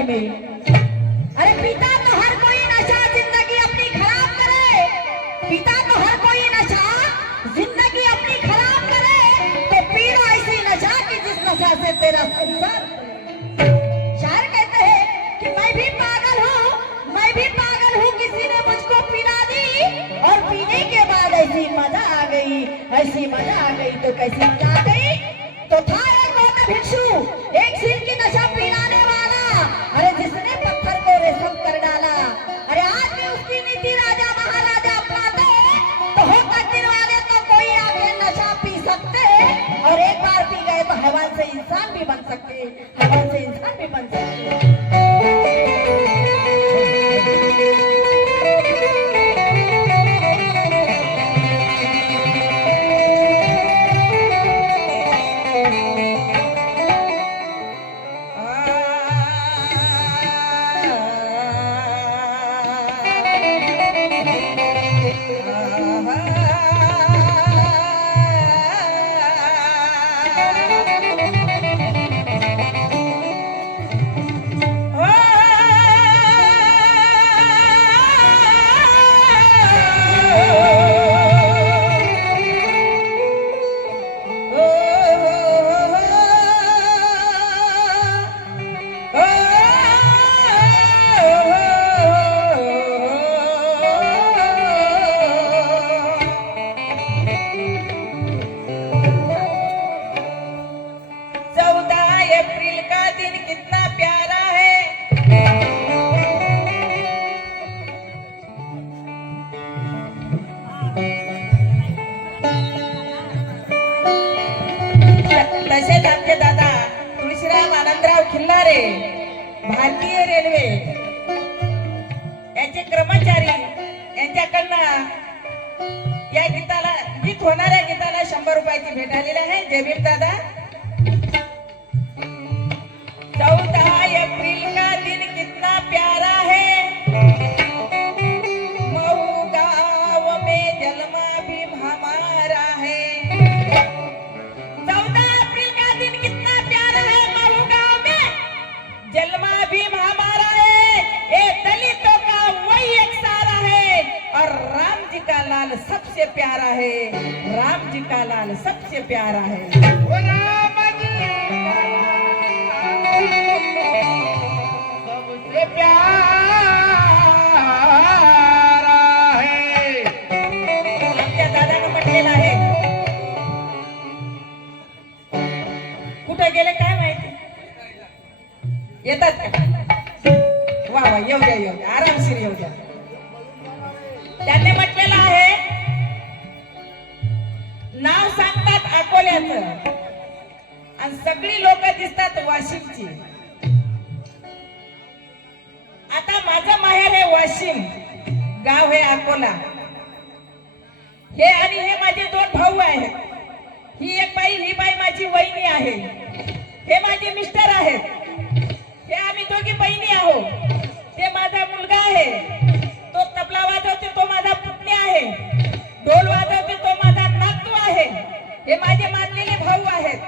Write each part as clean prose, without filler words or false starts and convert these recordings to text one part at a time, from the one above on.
जिंदगी में। अरे पीता तो हर कोई नशा जिंदगी अपनी खराब करे, पीता तो हर कोई नशा जिंदगी अपनी खराब करे, तो पीना ऐसी नशा कि जिस नशा से तेरा संसार। शायर कहते हैं कि मैं भी पागल हूँ, मैं भी पागल हूँ, किसी ने मुझको पिला दी और पीने के बाद ऐसी मजा आ गई, ऐसी मजा आ गई। तो कैसी मजा आ गई? तो था एक गौतम भिक्षु, एक सिर की नशा पिलाने वाला, अरे जिसने पत्थर को रेशम कर डाला। अरे आज भी उसकी नीति राजा महाराजा अपनाते, तो हो तकदीर वाले तो कोई आके नशा पी सकते, और एक बार पी गए तो हैवान से इंसान भी बन सकते, हैवान से इंसान भी बन सकते। तसेच आमचे दादा तुळशीराम आनंदराव खिल्लारे, भारतीय रेल्वे यांचे कर्मचारी, यांच्याकडनं या गीताला, गीत होणाऱ्या गीताला 100 रुपयाची भेट आलेली आहे. जय भीम दादा. 14 एप्रिल का दिन कितना प्यारा है, मऊ गाँव में जलमा भीम हमारा है. 14 अप्रैल का दिन कितना प्यारा है, मऊ गाँव में जलमा भीम हमारा है. ये दलितों का वही एक सारा है, और राम जी का लाल सबसे प्यारा है, राम जी का लाल सबसे प्यारा है. सबसे प्यारा है. आमच्या दादानं म्हटलेलं आहे. कुठे गेले काय माहिती? येतात का? वा वा, येऊ द्या, येऊ द्या, आरामशीर येऊ द्या. त्यांनी म्हटलेलं आहे, नाव सांगतात अकोल्याचं आणि सगळी लोक दिसतात वाशिमची. आता माझं माहेर आहे वाशिम, गाव हे अकोला. हे आणि हे माझे 2 भाऊ आहेत. ही एक बाई, ही बाई माझी वहिनी आहे. हे माझे मिस्टर आहेत. हे आम्ही दोघी बहिणी आहोत. ते माझा मुलगा आहे, तो तबला वाजवते, तो माझा पुतण्या आहे. ढोल वाजवते, तो माझा नातू आहे. हे माझे मानलेले भाऊ आहेत.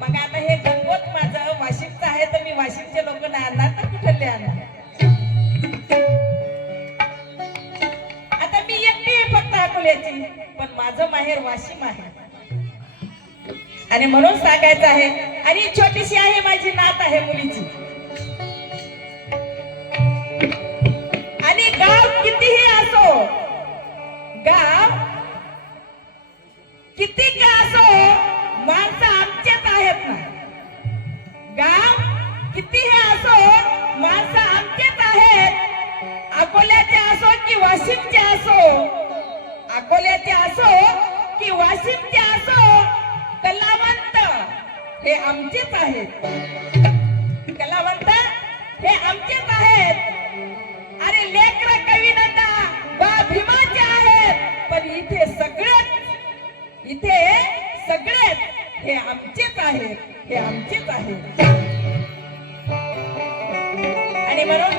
मग आता हे गंगोत माझं वाशिमचं आहे, तर मी वाशिमचे लोक नाही आणणार तर कुठले आणणार? आता मी एकटी आहे फक्त अकोल्याची, पण माझं माहेर वाशिम आहे. आणि म्हणून सांगायचं आहे. आणि छोटीशी आहे, माझी नात आहे मुलीची. आणि गाव कितीही असो, गाव किती का असो, माणसं आमचेच आहेत ना. गाव कितीही असो, माणसं आमचेच आहेत. अकोल्याचे असो की वाशिमचे असो, अकोल्याचे असो की वाशिमचे असो, कलावंत हे आमचेच आहेत. कलावंत हे आमचेच आहेत. अरे लेकर कविनता बा भीमाचे आहेत, पण इथे सगळेच हे आमचेच आहेत, हे आमचेच आहेत. आणि म्हणून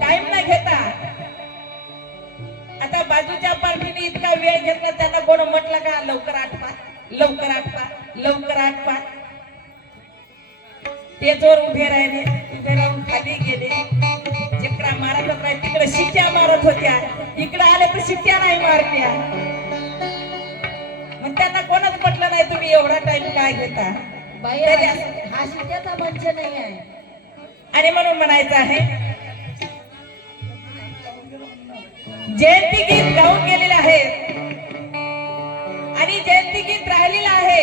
टाइम न घेता, आता बाजूच्या पार्टीने इतका वेळ घेतला, त्यांना कोण म्हटलं का लवकर आटपा, लवकर आटपा, लवकर आटपा. स्टेजवर उभे राहिले, उभे राहून खाली गेले, चक्रा मारत होत नाही, तिकडे शिट्ट्या मारत होत्या, इकडे आले तर शिट्ट्या नाही मारल्या. मग त्यांना कोणाच म्हटलं नाही तुम्ही एवढा टाइम काय घेता. बाई तरी हा शिट्ट्याचा मंच नाही आहे. आणि म्हणून म्हणायचं आहे, जयंती गीत गाऊन गेलेले आहेत आणि जयंती गीत राहिलेलं आहे.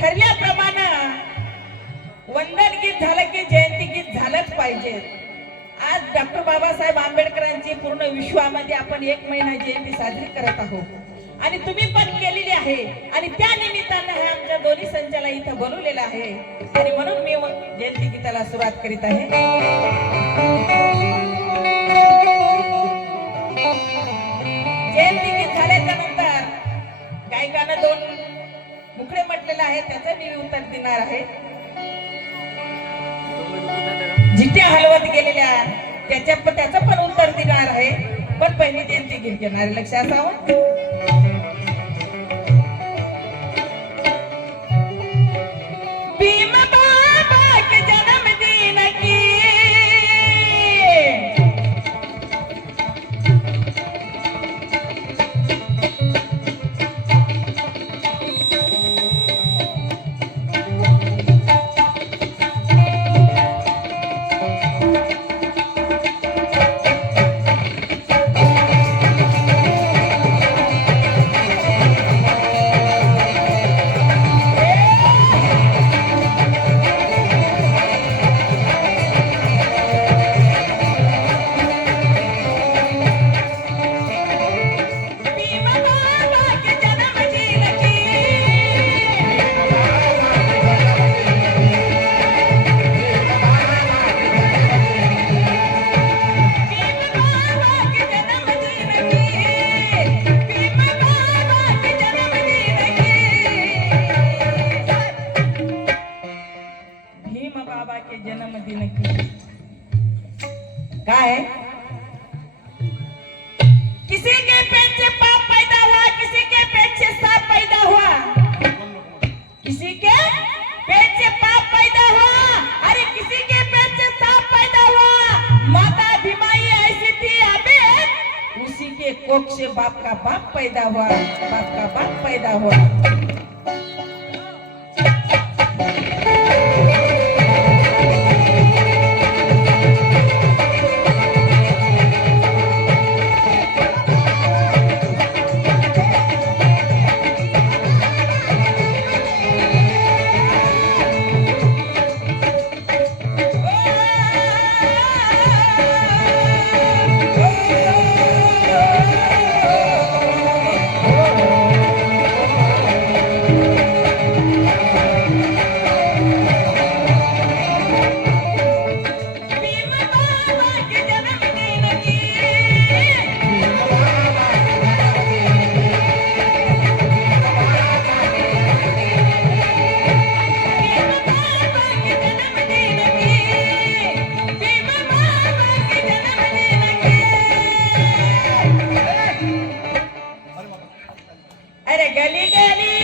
ठरल्याप्रमाणे वंदन गीत झालं की जयंती गीत झालंच पाहिजे. आज डॉक्टर बाबासाहेब आंबेडकरांची पूर्ण विश्वामध्ये आपण 1 महिना जयंती साजरी करत आहोत आणि तुम्ही पण केलेली आहे आणि त्या निमित्तानं हे आमच्या दोन्ही संचाला इथं बोलवलेलं आहे आणि म्हणून मी जयंती गीताला सुरुवात करीत आहे. जयंती गीत झाल्याच्या नंतर गायकानं 2 मुखडे म्हटलेलं आहे, त्याचं मी उत्तर देणार आहे. जिथे हलवत गेलेल्या त्याचं पण उत्तर देणार आहे, पण पहिली जयंती गीत घेणार. लक्ष असावं. भीम बाबा के जन्मदिन की जन्मदिन की काय है? किसी के पेट से पाप पैदा हुआ, किसी के पेट से सांप पैदा हुआ, किसी के पेट से पाप पैदा हुआ, अरे किसी के पेट से सांप पैदा हुआ. माता भीमाई ऐसी थी अबे, उसी के कोख से बाप का बाप पैदा हुआ, बाप का बाप पैदा हुआ. अरे गली गली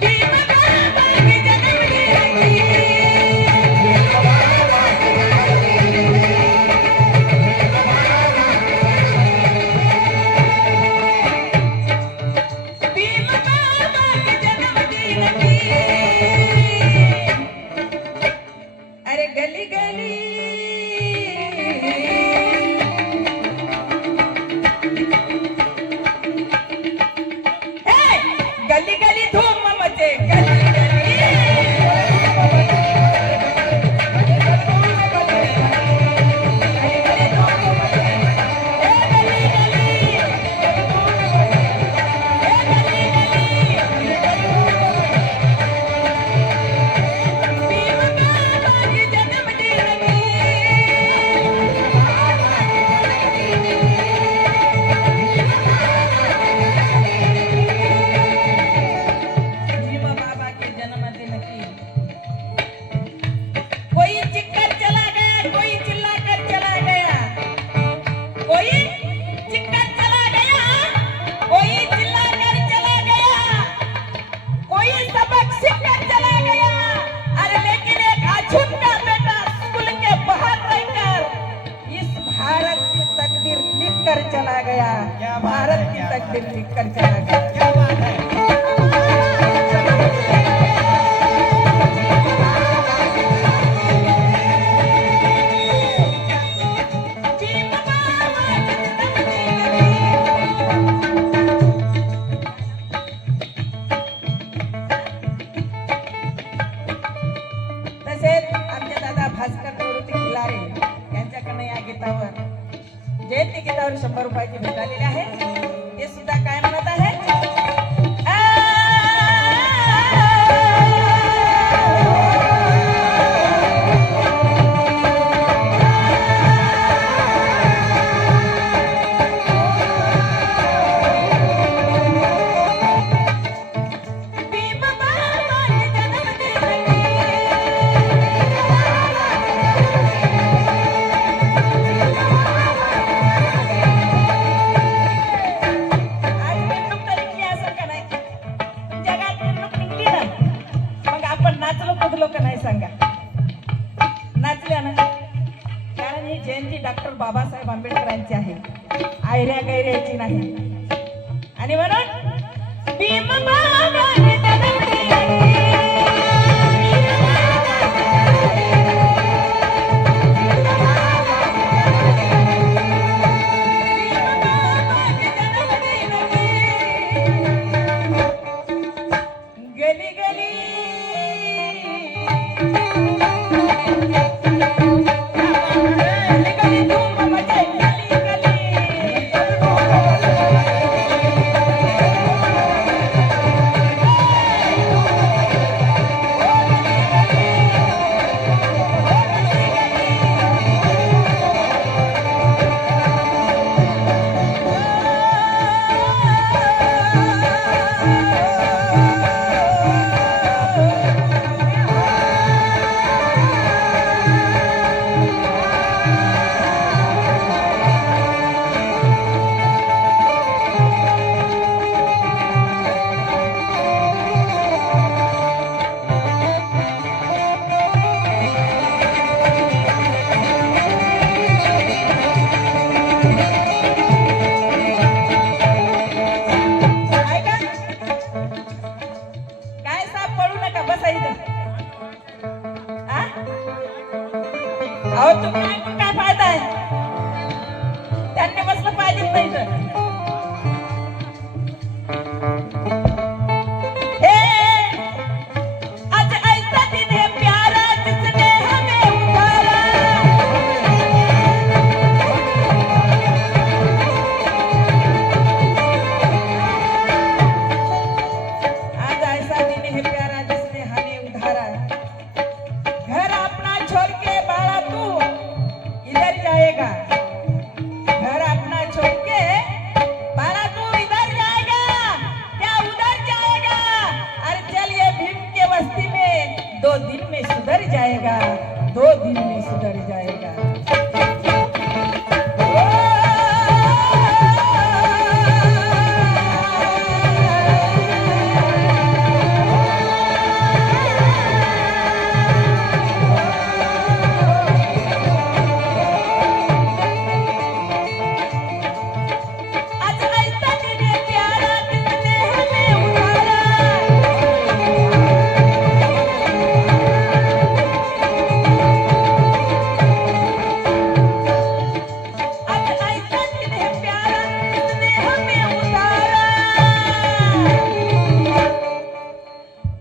भीम बाबा के जन्मदिन की. भीम बाबा के जन्मदिन की. अरे गली गली आज दिल्ली कर चला गया। क्या बात है। तसेच आमचे दादा भास्कर प्रवृत्ती खिलारे यांच्याकडनं या गीतावर जयंती गीतावर 100 रुपयाची भेट आलेली आहे। ते सुद्धा काय म्हणत आहे, आज मिरवणूक तर निघली असेल का नाही? तुमच्या गावात मिरवणूक निघली ना, मग आपण नाचलो कुठलो का नाही सांगा? नाचल्या ना, कारण ही जयंती डॉक्टर बाबासाहेब आंबेडकरांची आहे, आयऱ्या गैऱ्याची नाही। आणि म्हणून भीम बाबांनी गली गली गली धूम मचे गली गली ऐका, काय साप पळू नका, बसा इथं। आ? अहो तुम्ही ऐकून काय फायदा आहे? त्यांनी बसलं पाहिजेच नाही तर। हे, आज ऐसा दिन है प्यारा जिसने हमें उतारा। आज ऐसा दिन है प्यारा जिसने हमें उधारा। घर अपना छोड़ के बाळा तू इधर जाएगा, घर अपना छोड़ के बाळा तू इधर जाएगा क्या उधर जाएगा? अरे चलिए भीम के बस्ती में 2 दिन में सुधर जाएगा, 2 दिन में सुधर जाएगा। आज ऐसा दिन है प्यारा जिसने हमें उतारा। आज ऐसा दिन है प्यारा जिसने हमें उतारा।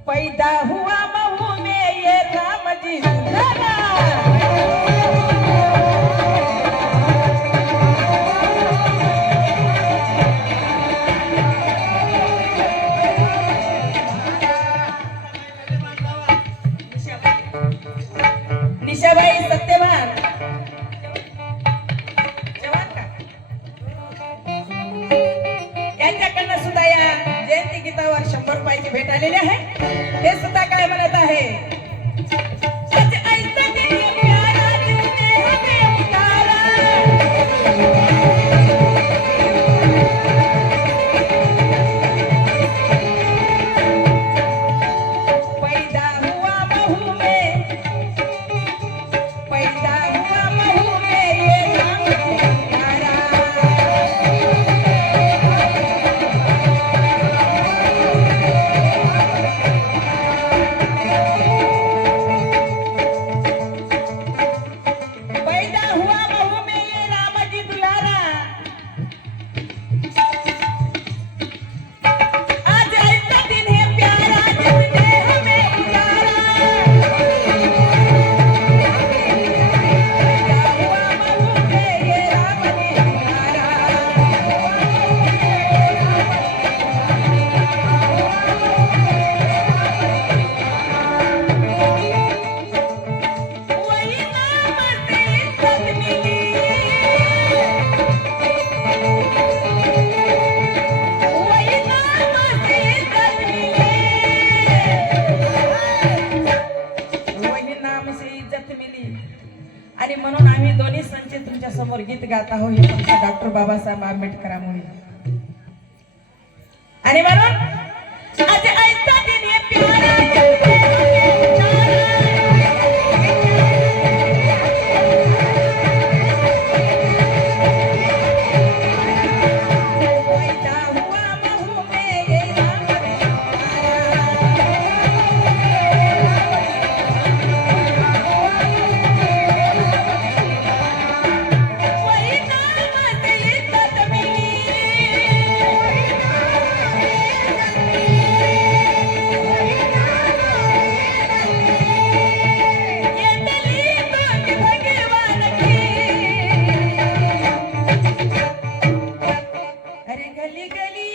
पैदा हुआ महू में ये राम जी उतारा। निशाबाई सत्यवान जवान का यांच्याकडनं सुद्धा या जयंती गीतावर 100 रुपयाची भेट आलेली आहे। ते सुद्धा काय म्हणत आहे, आज ऐसा दिन है प्यारा जिसने हमें उतारा। पैदा हुआ महू में, पैदा हुआ महू में ये राम जी उतारा। गाता हो हे फक्त डॉक्टर बाबासाहेब आंबेडकरांमुळे. आणि म्हणून आज ऐसा दिन ये प्यारा गली गली